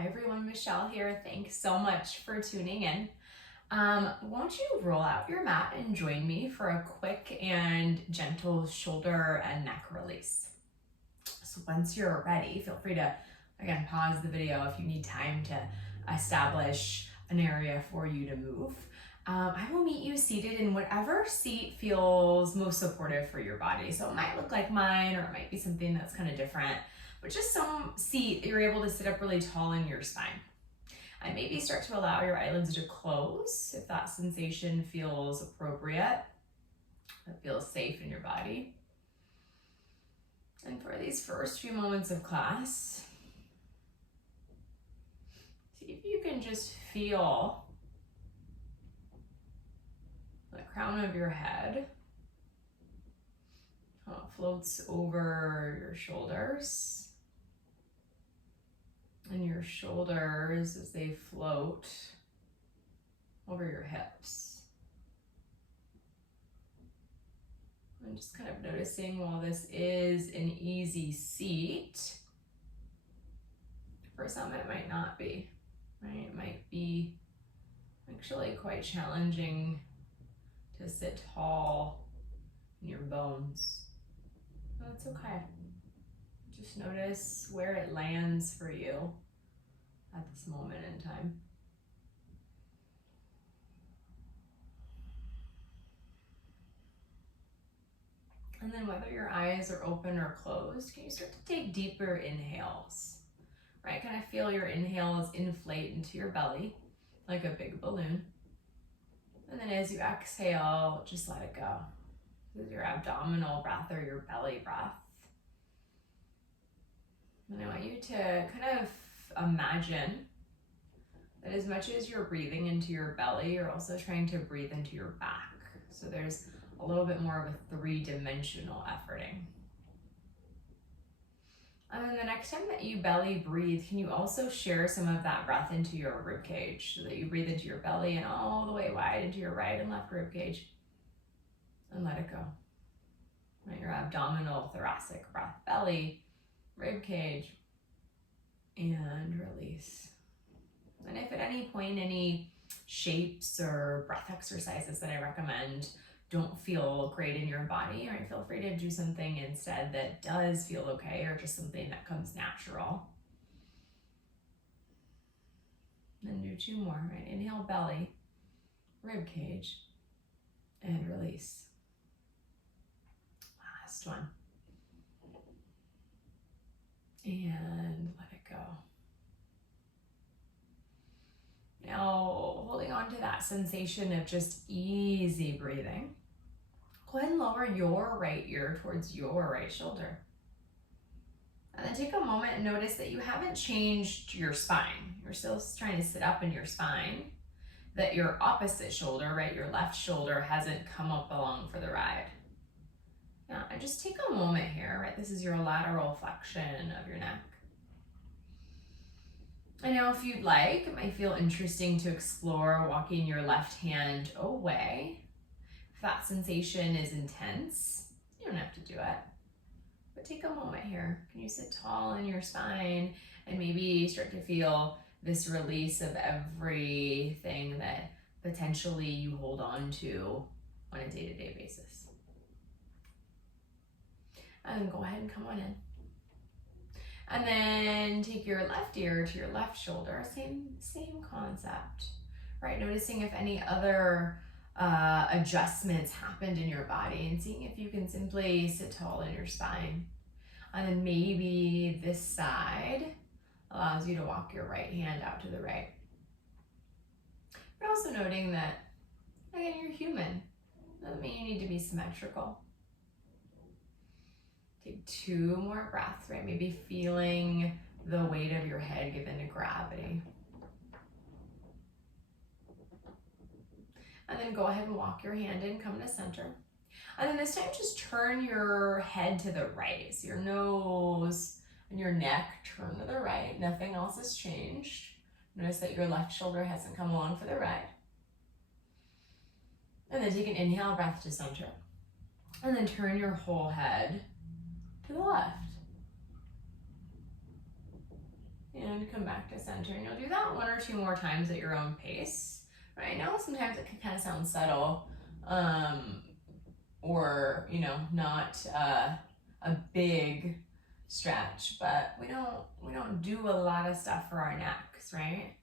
Hi everyone, Michelle here. Thanks so much for tuning in. Won't you roll out your mat and join me for a quick and gentle shoulder and neck release. So once you're ready, feel free to, again, pause the video if you need time to establish an area for you to move. I will meet you seated in whatever seat feels most supportive for your body. So it might look like mine, or it might be something that's kind of different, but just some seat that you're able to sit up really tall in your spine. And maybe start to allow your eyelids to close if that sensation feels appropriate, that feels safe in your body. And for these first few moments of class, see if you can just feel the crown of your head, how it floats over your shoulders, and your shoulders as they float over your hips. And just kind of noticing, while this is an easy seat, for some it might not be, right? It might be actually quite challenging to sit tall in your bones. That's okay. Just notice where it lands for you at this moment in time. And then whether your eyes are open or closed, can you start to take deeper inhales, right? Kind of feel your inhales inflate into your belly like a big balloon. And then as you exhale, just let it go. This is your abdominal breath or your belly breath. And I want you to kind of imagine that as much as you're breathing into your belly, you're also trying to breathe into your back. So there's a little bit more of a three-dimensional efforting. And then the next time that you belly breathe, can you also share some of that breath into your rib cage, so that you breathe into your belly and all the way wide into your right and left rib cage, and let it go. Right, your abdominal, thoracic breath, belly, rib cage, and release. And if at any point any shapes or breath exercises that I recommend don't feel great in your body, right, feel free to do something instead that does feel okay, or just something that comes natural. Then do two more, right? Inhale, belly, rib cage, and release. Last one. And let it go. Now, holding on to that sensation of just easy breathing, go ahead and lower your right ear towards your right shoulder. And then take a moment and notice that you haven't changed your spine. You're still trying to sit up in your spine, that your opposite shoulder, right, your left shoulder, hasn't come up along for the ride. Now, and just take a moment here, right? This is your lateral flexion of your neck. And now, if you'd like, it might feel interesting to explore walking your left hand away. If that sensation is intense, you don't have to do it. But take a moment here. Can you sit tall in your spine and maybe start to feel this release of everything that potentially you hold on to on a day-to-day basis? And then go ahead and come on in. And then take your left ear to your left shoulder, same concept, right? Noticing if any other adjustments happened in your body, and seeing if you can simply sit tall in your spine. And then maybe this side allows you to walk your right hand out to the right. But also noting that, again, you're human. Doesn't mean you need to be symmetrical. Take two more breaths, right? Maybe feeling the weight of your head given to gravity. And then go ahead and walk your hand in, come to center. And then this time, just turn your head to the right. So your nose and your neck turn to the right. Nothing else has changed. Notice that your left shoulder hasn't come along for the ride. And then take an inhale, breath to center. And then turn your whole head to the left. And And come back to center. And you'll do that 1 or 2 more times at your own pace. Right now, sometimes it can kind of sound subtle, or, you know, not a big stretch, but we don't do a lot of stuff for our necks, right?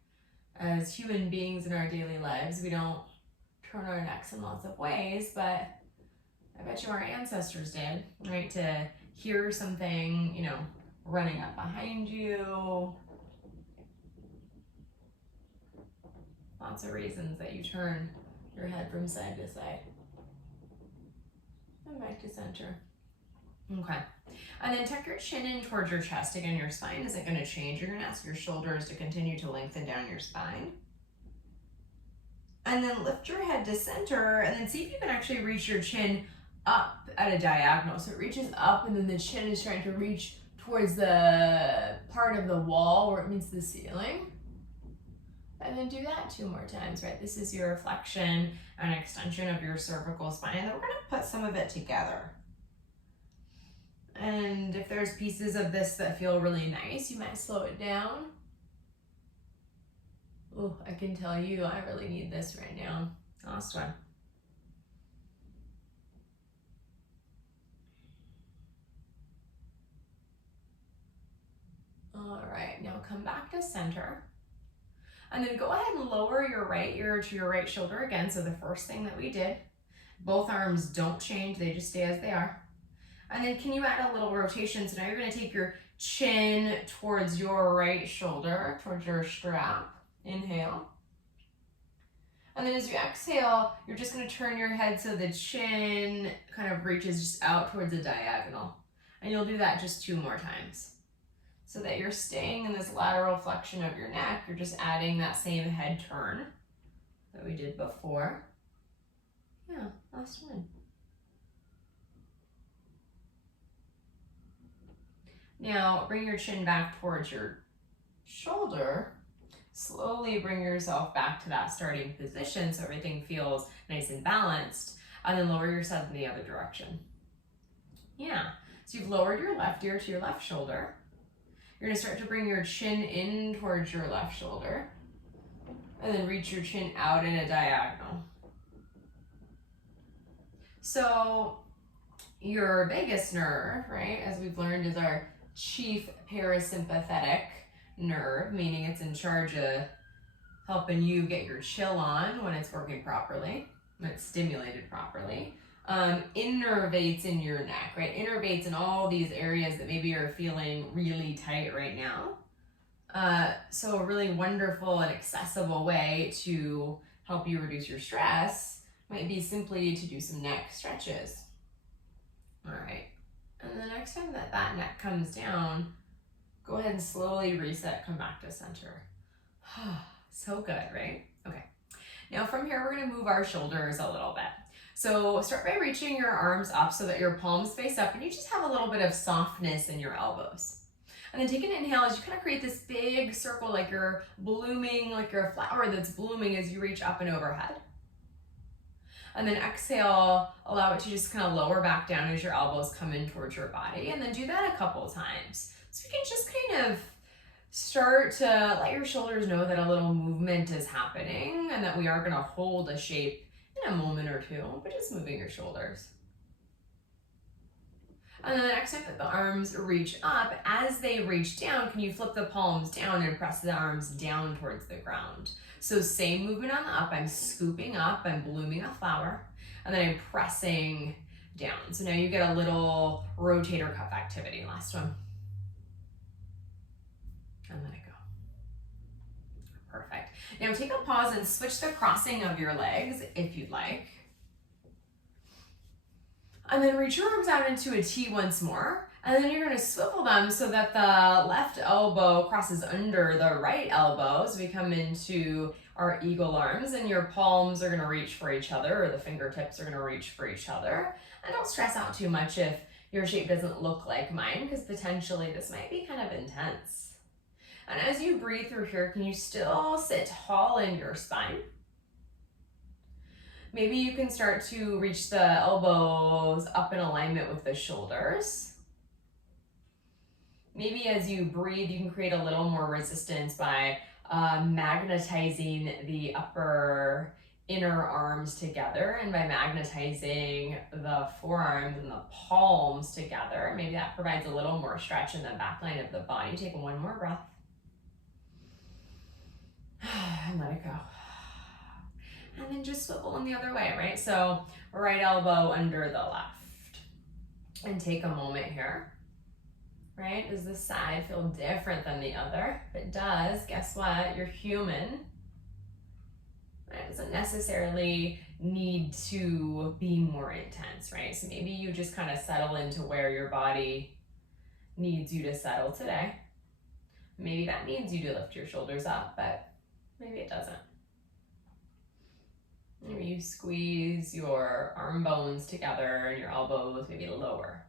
As human beings in our daily lives, we don't turn our necks in lots of ways, but I bet you our ancestors did, right? To hear something, you know, running up behind you. Lots of reasons that you turn your head from side to side. And back to center. Okay. And then tuck your chin in towards your chest. Again, your spine isn't going to change. You're going to ask your shoulders to continue to lengthen down your spine. And then lift your head to center, and then see if you can actually reach your chin up at a diagonal. So it reaches up, and then the chin is trying to reach towards the part of the wall where it meets the ceiling. And then do that 2 more times, right? This is your flexion and extension of your cervical spine. And then we're going to put some of it together. And if there's pieces of this that feel really nice, you might slow it down. Oh, I can tell you, I really need this right now. Last one. All right, now come back to center. And then go ahead and lower your right ear to your right shoulder again. So the first thing that we did, both arms don't change, they just stay as they are. And then can you add a little rotation? So now you're going to take your chin towards your right shoulder, towards your strap. Inhale. And then as you exhale, you're just going to turn your head so the chin kind of reaches just out towards a diagonal. And you'll do that just 2 more times. So that you're staying in this lateral flexion of your neck. You're just adding that same head turn that we did before. Yeah, last one. Now bring your chin back towards your shoulder. Slowly bring yourself back to that starting position so everything feels nice and balanced. And then lower yourself in the other direction. Yeah, so you've lowered your left ear to your left shoulder. You're gonna start to bring your chin in towards your left shoulder. And then reach your chin out in a diagonal. So your vagus nerve, right, as we've learned, is our chief parasympathetic nerve, meaning it's in charge of helping you get your chill on when it's working properly, when it's stimulated properly. Innervates in your neck, right? Innervates in all these areas that maybe you're feeling really tight right now. So a really wonderful and accessible way to help you reduce your stress might be simply to do some neck stretches. All right. And the next time that that neck comes down, go ahead and slowly reset, come back to center. So good, right? Okay. Now from here, we're gonna move our shoulders a little bit. So start by reaching your arms up so that your palms face up and you just have a little bit of softness in your elbows. And then take an inhale as you kind of create this big circle like you're blooming, like you're a flower that's blooming as you reach up and overhead. And then exhale, allow it to just kind of lower back down as your elbows come in towards your body. And then do that a couple times. So you can just kind of start to let your shoulders know that a little movement is happening and that we are going to hold a shape in a moment or 2, but just moving your shoulders. And then the next time that the arms reach up, as they reach down, can you flip the palms down and press the arms down towards the ground? So same movement on the up, I'm scooping up, I'm blooming a flower, and then I'm pressing down. So now you get a little rotator cuff activity. Last one. And let it go. Perfect. Now take a pause and switch the crossing of your legs if you'd like. And then reach your arms out into a T once more. And then you're going to swivel them so that the left elbow crosses under the right elbow. So we come into our eagle arms and your palms are going to reach for each other, or the fingertips are going to reach for each other. And don't stress out too much if your shape doesn't look like mine, because potentially this might be kind of intense. And as you breathe through here, can you still sit tall in your spine? Maybe you can start to reach the elbows up in alignment with the shoulders. Maybe as you breathe, you can create a little more resistance by magnetizing the upper inner arms together, and by magnetizing the forearms and the palms together. Maybe that provides a little more stretch in the back line of the body. Take one more breath. And let it go. And then just swivel in the other way, right? So right elbow under the left. And take a moment here, right? Does this side feel different than the other? If it does, guess what? You're human. Right? It doesn't necessarily need to be more intense, right? So maybe you just kind of settle into where your body needs you to settle today. Maybe that needs you to lift your shoulders up, but maybe it doesn't. Maybe you squeeze your arm bones together and your elbows maybe lower.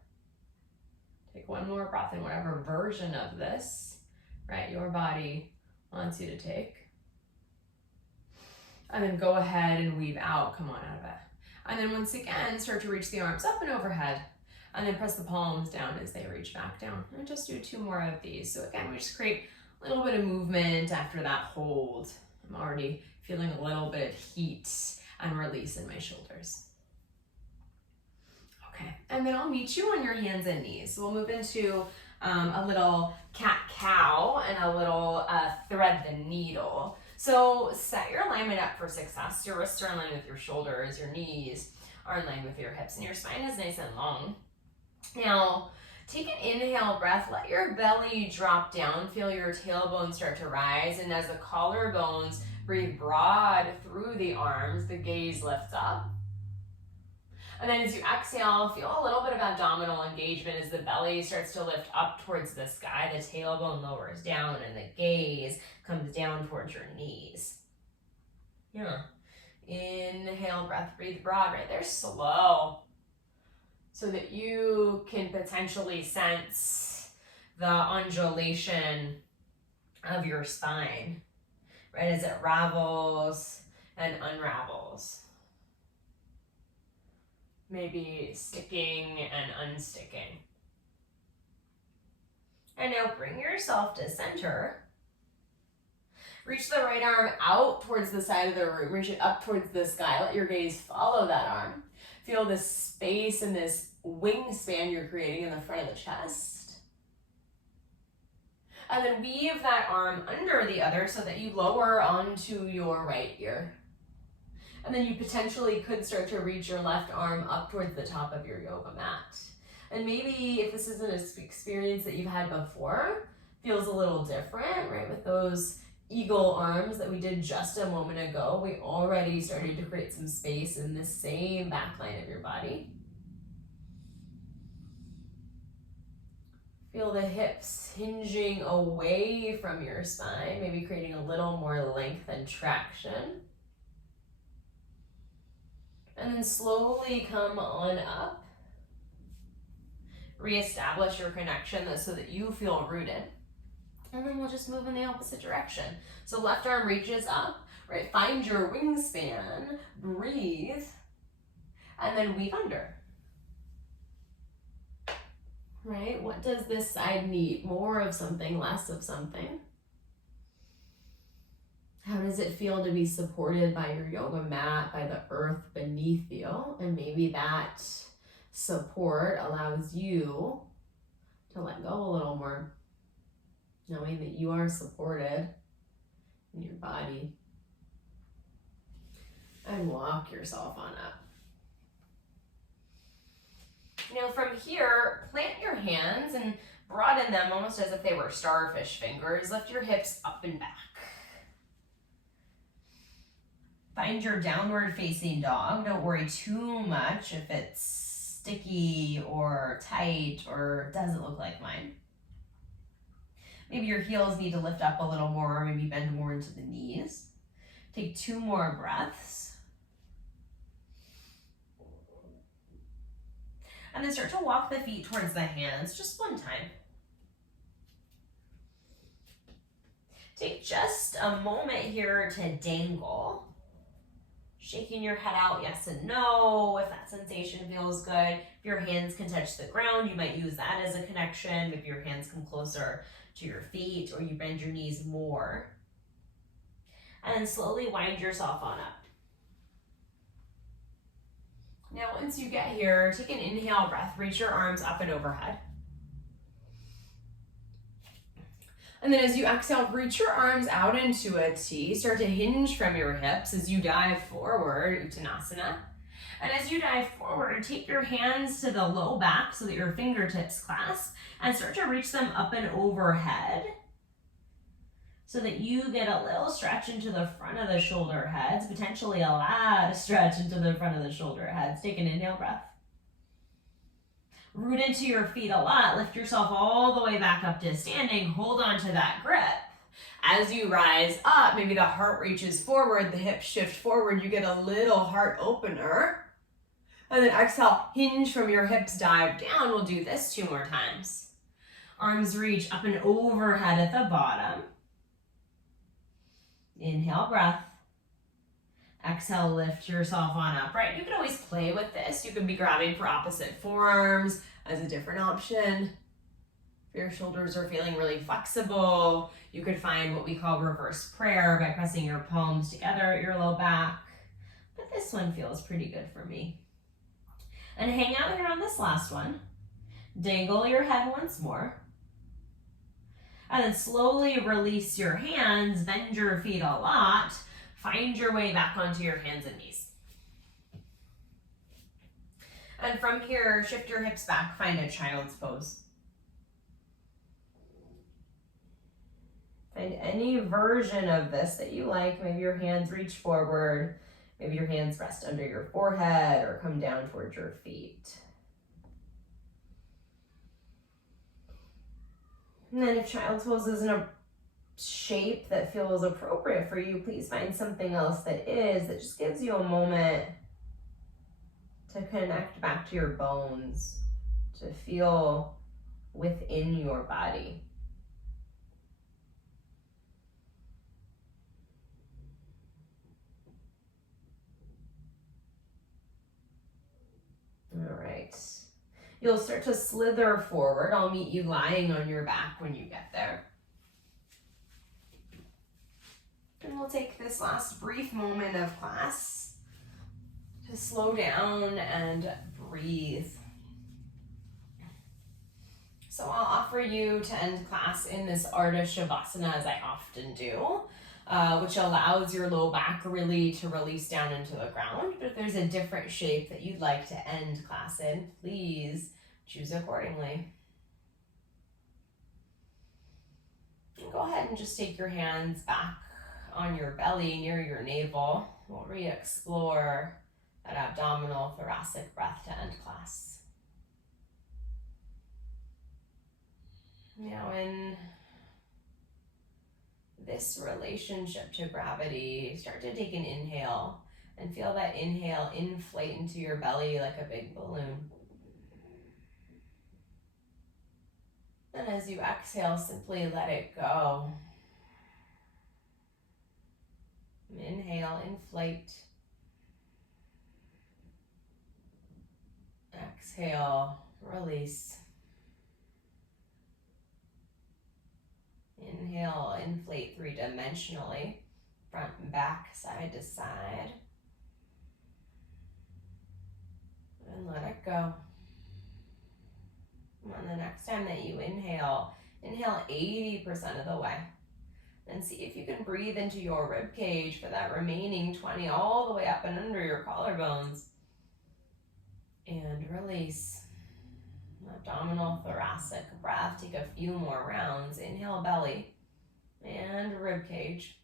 Take one more breath in whatever version of this, right, your body wants you to take. And then go ahead and weave out, come on out of it. And then once again, start to reach the arms up and overhead. And then press the palms down as they reach back down. And just do 2 more of these. So again, we just create a little bit of movement after that hold. I'm already feeling a little bit of heat and release in my shoulders. Okay, and then I'll meet you on your hands and knees. So we'll move into a little cat-cow and a little thread the needle. So set your alignment up for success. Your wrists are in line with your shoulders, your knees are in line with your hips, and your spine is nice and long. Now, take an inhale breath, let your belly drop down, feel your tailbone start to rise, and as the collarbones breathe broad through the arms, the gaze lifts up. And then as you exhale, feel a little bit of abdominal engagement as the belly starts to lift up towards the sky, the tailbone lowers down, and the gaze comes down towards your knees. Yeah. Inhale, breath, breathe broad right there, slow. So that you can potentially sense the undulation of your spine, right, as it ravels and unravels. Maybe sticking and unsticking. And now bring yourself to center. Reach the right arm out towards the side of the room. Reach it up towards the sky. Let your gaze follow that arm. Feel this space and this wingspan you're creating in the front of the chest. And then weave that arm under the other so that you lower onto your right ear. And then you potentially could start to reach your left arm up towards the top of your yoga mat. And maybe if this isn't an experience that you've had before, feels a little different, right? With those eagle arms that we did just a moment ago, we already started to create some space in the same back line of your body. Feel the hips hinging away from your spine, maybe creating a little more length and traction. And then slowly come on up. Reestablish your connection so that you feel rooted. And then we'll just move in the opposite direction. So left arm reaches up, right? Find your wingspan, breathe, and then weave under. Right? What does this side need? More of something, less of something? How does it feel to be supported by your yoga mat, by the earth beneath you? And maybe that support allows you to let go a little more, knowing that you are supported in your body. And walk yourself on up. Now from here, plant your hands and broaden them almost as if they were starfish fingers. Lift your hips up and back. Find your downward facing dog. Don't worry too much if it's sticky or tight or doesn't look like mine. Maybe your heels need to lift up a little more, or maybe bend more into the knees. Take 2 more breaths. And then start to walk the feet towards the hands just one time. Take just a moment here to dangle. shaking your head out yes and no if that sensation feels good. If your hands can touch the ground, you might use that as a connection. If your hands come closer to your feet or you bend your knees more. And then slowly wind yourself on up. Now once you get here, take an inhale breath, reach your arms up and overhead. And then as you exhale, reach your arms out into a T. Start to hinge from your hips as you dive forward, Uttanasana. And as you dive forward, take your hands to the low back so that your fingertips clasp and start to reach them up and overhead so that you get a little stretch into the front of the shoulder heads, potentially a lot of stretch into the front of the shoulder heads. Take an inhale breath. Root into your feet a lot. Lift yourself all the way back up to standing. Hold on to that grip. As you rise up, maybe the heart reaches forward, the hips shift forward. You get a little heart opener. And then exhale, hinge from your hips, dive down. We'll do this 2 more times. Arms reach up and overhead at the bottom. Inhale, breath. Exhale, lift yourself on up, right? You can always play with this. You can be grabbing for opposite forearms as a different option. If your shoulders are feeling really flexible, you could find what we call reverse prayer by pressing your palms together at your low back. But this one feels pretty good for me. And hang out here on this last one. Dangle your head once more. And then slowly release your hands, bend your feet a lot. Find your way back onto your hands and knees. And from here, shift your hips back, find a child's pose. Find any version of this that you like. Maybe your hands reach forward. Maybe your hands rest under your forehead or come down towards your feet. And then if child's pose isn't a shape that feels appropriate for you, please find something else that is, that just gives you a moment to connect back to your bones, to feel within your body. All right. You'll start to slither forward. I'll meet you lying on your back when you get there. And we'll take this last brief moment of class to slow down and breathe. So I'll offer you to end class in this Ardha Shavasana, as I often do, which allows your low back really to release down into the ground. But if there's a different shape that you'd like to end class in, please choose accordingly. And go ahead and just take your hands back on your belly near your navel. We'll re-explore that abdominal thoracic breath to end class. Now in this relationship to gravity, start to take an inhale and feel that inhale inflate into your belly like a big balloon. And as you exhale, simply let it go. Inhale, inflate. Exhale, release. Inhale, inflate 3-dimensionally, front and back, side to side. And let it go. And the next time that you inhale, inhale 80% of the way. And see if you can breathe into your rib cage for that remaining 20 all the way up and under your collarbones. And release. Abdominal thoracic breath. Take a few more rounds. Inhale belly and rib cage.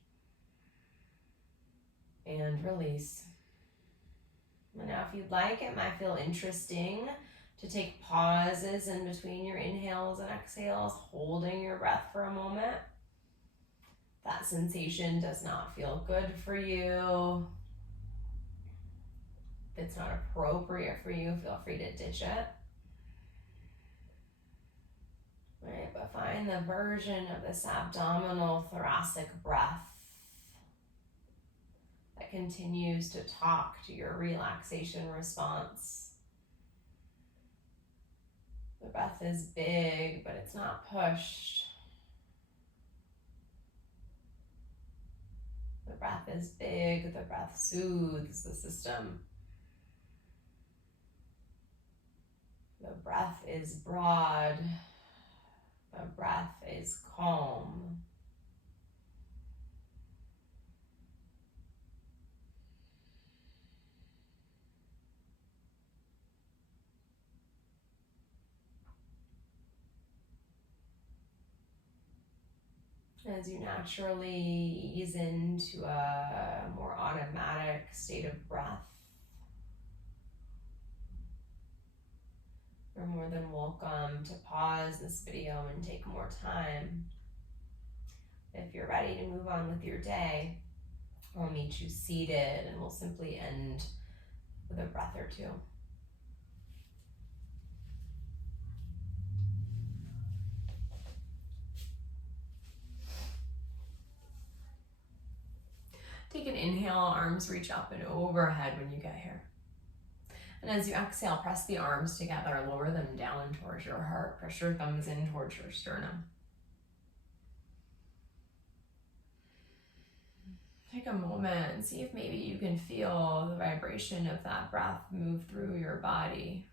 And release. And now if you'd like, it might feel interesting to take pauses in between your inhales and exhales, holding your breath for a moment. That sensation does not feel good for you. If it's not appropriate for you, feel free to ditch it. Right, but find the version of this abdominal thoracic breath that continues to talk to your relaxation response. The breath is big, but it's not pushed. The breath is big, the breath soothes the system. The breath is broad. The breath is calm. As you naturally ease into a more automatic state of breath, you're more than welcome to pause this video and take more time. If you're ready to move on with your day, I'll meet you seated and we'll simply end with a breath or two. Take an inhale, arms reach up and overhead when you get here. And as you exhale, press the arms together, lower them down towards your heart, press your thumbs in towards your sternum. Take a moment and see if maybe you can feel the vibration of that breath move through your body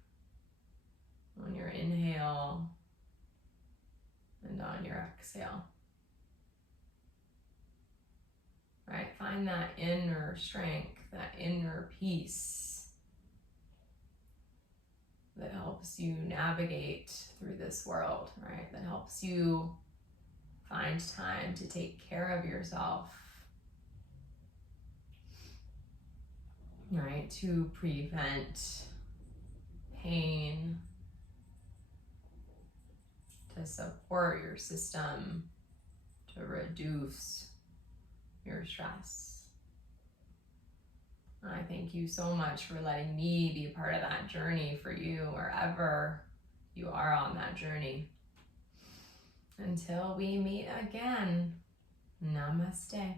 on your inhale and on your exhale. Right? Find that inner strength, that inner peace that helps you navigate through this world, right? That helps you find time to take care of yourself, right? To prevent pain, to support your system, to reduce your stress. And I thank you so much for letting me be a part of that journey for you wherever you are on that journey. Until we meet again, namaste.